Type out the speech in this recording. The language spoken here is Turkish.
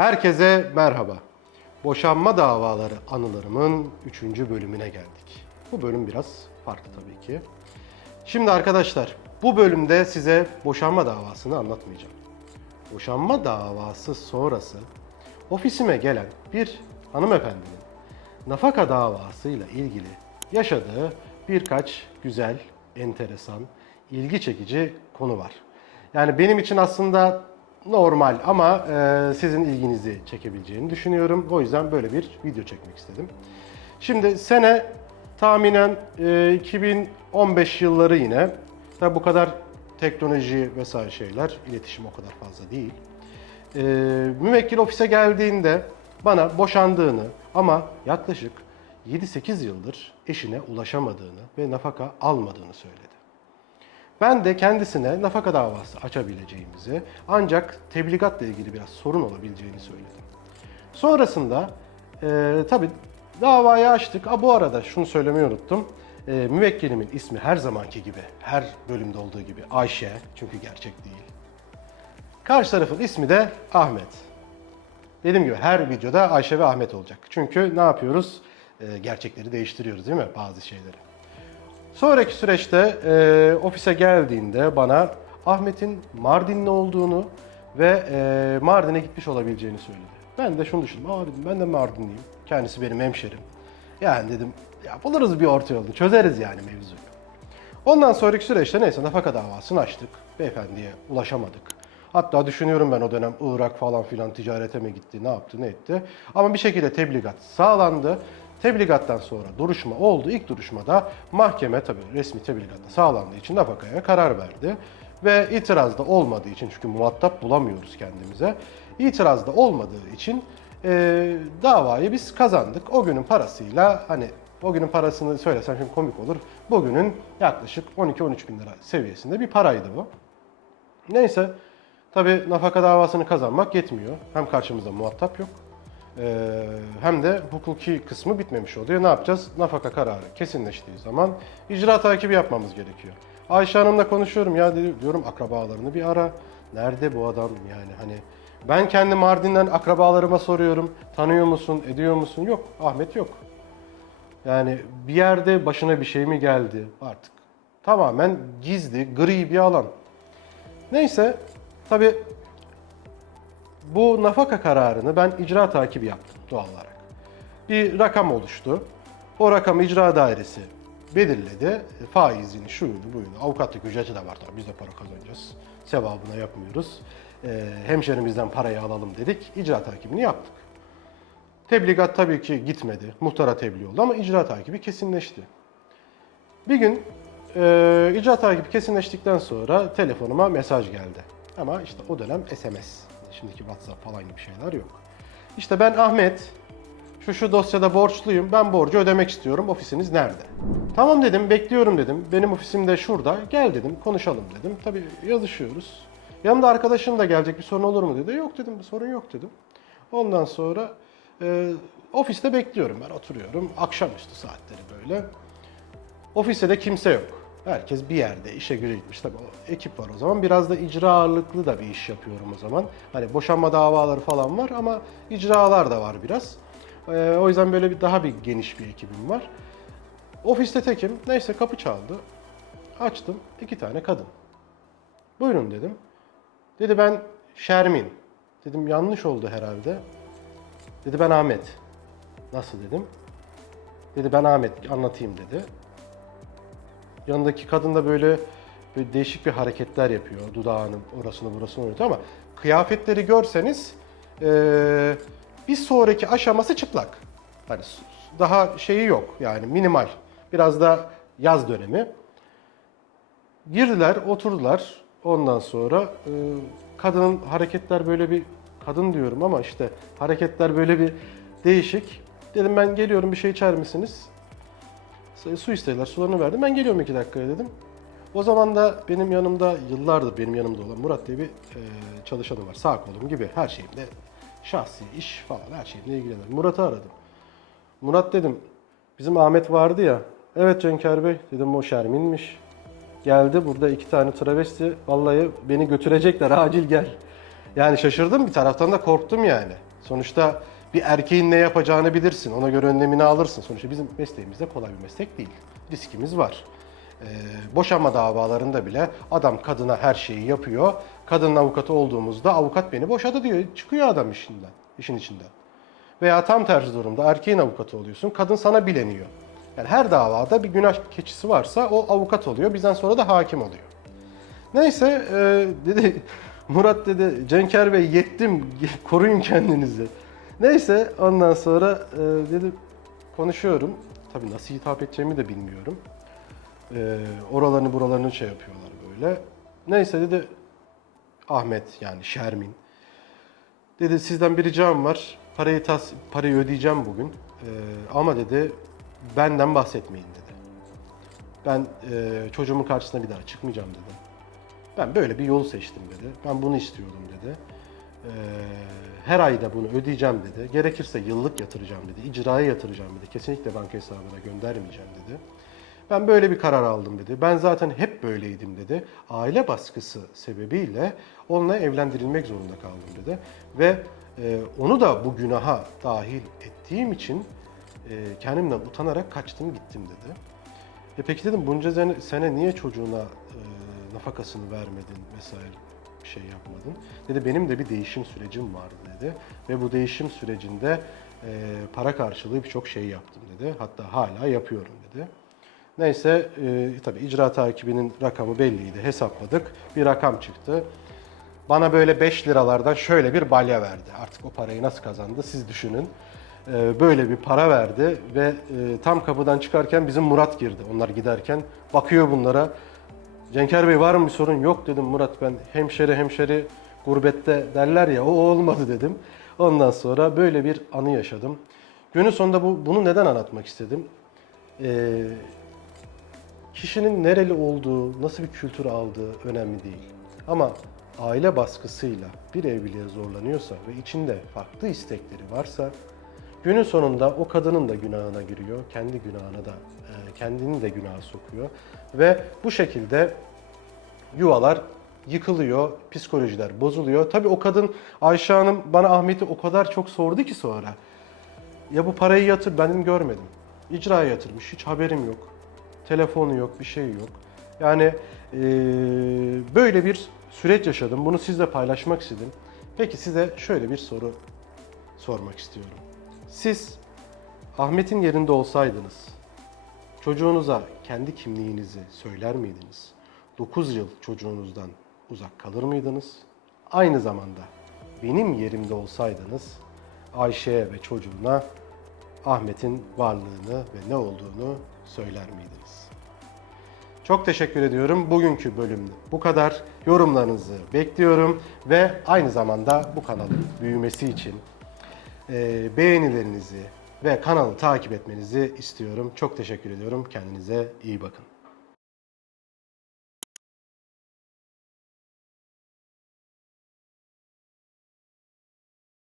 Herkese merhaba. Boşanma davaları anılarımın 3. bölümüne geldik. Bu bölüm biraz farklı tabii ki. Şimdi arkadaşlar, bu bölümde size boşanma davasını anlatmayacağım. Boşanma davası sonrası ofisime gelen bir hanımefendinin nafaka davasıyla ilgili yaşadığı birkaç güzel, enteresan, ilgi çekici konu var. Yani benim için aslında normal ama e, sizin ilginizi çekebileceğini düşünüyorum. O yüzden böyle bir video çekmek istedim. Şimdi sene tahminen e, 2015 yılları yine. Tabi bu kadar teknoloji vesaire şeyler, iletişim o kadar fazla değil. E, müvekkil ofise geldiğinde bana boşandığını ama yaklaşık 7-8 yıldır eşine ulaşamadığını ve nafaka almadığını söyledi. Ben de kendisine nafaka davası açabileceğimizi ancak tebligatla ilgili biraz sorun olabileceğini söyledim. Sonrasında e, tabii davayı açtık. Aa, bu arada şunu söylemeyi unuttum. E, müvekkilimin ismi her zamanki gibi, her bölümde olduğu gibi Ayşe. Çünkü gerçek değil. Karşı tarafın ismi de Ahmet. Dediğim gibi her videoda Ayşe ve Ahmet olacak. Çünkü ne yapıyoruz? E, gerçekleri değiştiriyoruz değil mi bazı şeyleri. Sonraki süreçte e, ofise geldiğinde bana Ahmet'in Mardinli olduğunu ve e, Mardin'e gitmiş olabileceğini söyledi. Ben de şunu düşündüm. Aa dedim ben de Mardinliyim. Kendisi benim hemşerim. Yani dedim ya buluruz bir orta yolunu. Çözeriz yani mevzuyu. Ondan sonraki süreçte neyse nafaka davasını açtık. Beyefendiye ulaşamadık. Hatta düşünüyorum ben o dönem Irak falan filan ticarete mi gitti, ne yaptı, ne etti. Ama bir şekilde tebligat sağlandı. Tebligattan sonra duruşma oldu. İlk duruşmada mahkeme tabii resmi tebligatla sağlandığı için nafakaya karar verdi. Ve itirazda olmadığı için çünkü muhatap bulamıyoruz kendimize. İtirazda olmadığı için e, davayı biz kazandık. O günün parasıyla hani o günün parasını söylesem şimdi komik olur. Bugünün yaklaşık 12-13 bin lira seviyesinde bir paraydı bu. Neyse tabi nafaka davasını kazanmak yetmiyor. Hem karşımızda muhatap yok. Ee, hem de hukuki kısmı bitmemiş oluyor. Ne yapacağız? Nafaka kararı kesinleştiği zaman icra takibi yapmamız gerekiyor. Ayşe Hanım'la konuşuyorum ya di- diyorum akrabalarını bir ara. Nerede bu adam yani hani ben kendi Mardin'den akrabalarıma soruyorum. Tanıyor musun, ediyor musun? Yok. Ahmet yok. Yani bir yerde başına bir şey mi geldi artık? Tamamen gizli, gri bir alan. Neyse, tabi bu nafaka kararını ben icra takibi yaptım doğal olarak. Bir rakam oluştu. O rakamı icra dairesi belirledi. Faizini, şuydu, buydu. Avukatlık ücreti de var tabii. Biz de para kazanacağız. Sevabına yapmıyoruz. Ee, hemşerimizden parayı alalım dedik. İcra takibini yaptık. Tebligat tabii ki gitmedi. Muhtara tebliğ oldu ama icra takibi kesinleşti. Bir gün e, icra takibi kesinleştikten sonra telefonuma mesaj geldi. Ama işte o dönem SMS. Şimdiki WhatsApp falan gibi şeyler yok. İşte ben Ahmet, şu şu dosyada borçluyum, ben borcu ödemek istiyorum, ofisiniz nerede? Tamam dedim, bekliyorum dedim, benim ofisim de şurada, gel dedim, konuşalım dedim. Tabii yazışıyoruz. Yanımda arkadaşım da gelecek, bir sorun olur mu dedi. Yok dedim, sorun yok dedim. Ondan sonra e, ofiste bekliyorum ben, oturuyorum. Akşamüstü saatleri böyle. Ofiste de kimse yok. Herkes bir yerde işe güce gitmiş. Tabii ekip var o zaman. Biraz da icra ağırlıklı da bir iş yapıyorum o zaman. Hani boşanma davaları falan var ama icralar da var biraz. Ee, o yüzden böyle bir daha bir geniş bir ekibim var. Ofiste tekim. Neyse kapı çaldı. Açtım. iki tane kadın. Buyurun dedim. Dedi ben Şermin. Dedim yanlış oldu herhalde. Dedi ben Ahmet. Nasıl dedim. Dedi ben Ahmet anlatayım dedi. Yanındaki kadın da böyle, böyle değişik bir hareketler yapıyor. Dudağının orasını burasını oynatıyor ama kıyafetleri görseniz eee, bir sonraki aşaması çıplak. Hani daha şeyi yok yani minimal. Biraz da yaz dönemi. Girdiler, oturdular. Ondan sonra e, kadının hareketler böyle bir kadın diyorum ama işte hareketler böyle bir değişik. Dedim ben geliyorum bir şey içer misiniz? Su- istediler, sularını verdim. Ben geliyorum iki dakikaya dedim. O zaman da benim yanımda, yıllardır benim yanımda olan Murat diye bir e, çalışanım var. Sağ kolum gibi her şeyimde şahsi, iş falan her şeyimle ilgilenir. Murat'ı aradım. Murat dedim, bizim Ahmet vardı ya. Evet Cenker Bey, dedim o Şermin'miş. Geldi burada iki tane travesti. Vallahi beni götürecekler acil gel. Yani şaşırdım bir taraftan da korktum yani. Sonuçta bir erkeğin ne yapacağını bilirsin. Ona göre önlemini alırsın. Sonuçta bizim mesleğimiz de kolay bir meslek değil. Riskimiz var. Ee, boşanma davalarında bile adam kadına her şeyi yapıyor. Kadının avukatı olduğumuzda avukat beni boşadı diyor. Çıkıyor adam işinden, işin içinden. Veya tam tersi durumda erkeğin avukatı oluyorsun. Kadın sana bileniyor. Yani her davada bir günah keçisi varsa o avukat oluyor. Bizden sonra da hakim oluyor. Neyse e, dedi Murat dedi Cenker Bey yettim koruyun kendinizi. Neyse ondan sonra e, dedi konuşuyorum. Tabii nasıl hitap edeceğimi de bilmiyorum. E, oralarını buralarını şey yapıyorlar böyle. Neyse dedi Ahmet yani Şermin. Dedi sizden bir ricam var. Parayı tas parayı ödeyeceğim bugün. E, ama dedi benden bahsetmeyin dedi. Ben e, çocuğumun karşısına bir daha çıkmayacağım dedi. Ben böyle bir yolu seçtim dedi. Ben bunu istiyordum dedi. Ee, her ayda bunu ödeyeceğim dedi. Gerekirse yıllık yatıracağım dedi. İcraya yatıracağım dedi. Kesinlikle banka hesabına göndermeyeceğim dedi. Ben böyle bir karar aldım dedi. Ben zaten hep böyleydim dedi. Aile baskısı sebebiyle onunla evlendirilmek zorunda kaldım dedi. Ve e, onu da bu günaha dahil ettiğim için e, kendimden utanarak kaçtım gittim dedi. E peki dedim bunca sene, niye çocuğuna e, nafakasını vermedin vesaire bir şey yapmadın? Dedi benim de bir değişim sürecim vardı dedi. Ve bu değişim sürecinde e, para karşılığı birçok şey yaptım dedi. Hatta hala yapıyorum dedi. Neyse e, tabii icra takibinin rakamı belliydi. Hesapladık. Bir rakam çıktı. Bana böyle 5 liralardan şöyle bir balya verdi. Artık o parayı nasıl kazandı siz düşünün. Böyle bir para verdi ve tam kapıdan çıkarken bizim Murat girdi. Onlar giderken bakıyor bunlara. Cenker Bey var mı bir sorun? Yok dedim Murat ben hemşeri hemşeri gurbette derler ya o olmadı dedim. Ondan sonra böyle bir anı yaşadım. Günün sonunda bu, bunu neden anlatmak istedim? Ee, kişinin nereli olduğu, nasıl bir kültür aldığı önemli değil. Ama aile baskısıyla bir evliliğe zorlanıyorsa ve içinde farklı istekleri varsa günün sonunda o kadının da günahına giriyor, kendi günahına da e, kendini de günaha sokuyor ve bu şekilde yuvalar yıkılıyor, psikolojiler bozuluyor. Tabii o kadın Ayşe Hanım bana Ahmet'i o kadar çok sordu ki sonra. Ya bu parayı yatır, benim görmedim. İcraya yatırmış, hiç haberim yok. Telefonu yok, bir şey yok. Yani eee, böyle bir süreç yaşadım. Bunu sizle paylaşmak istedim. Peki size şöyle bir soru sormak istiyorum. Siz Ahmet'in yerinde olsaydınız, çocuğunuza kendi kimliğinizi söyler miydiniz? 9 yıl çocuğunuzdan uzak kalır mıydınız? Aynı zamanda benim yerimde olsaydınız Ayşe'ye ve çocuğuna Ahmet'in varlığını ve ne olduğunu söyler miydiniz? Çok teşekkür ediyorum. Bugünkü bölümde bu kadar. Yorumlarınızı bekliyorum ve aynı zamanda bu kanalın büyümesi için beğenilerinizi ve kanalı takip etmenizi istiyorum. Çok teşekkür ediyorum. Kendinize iyi bakın.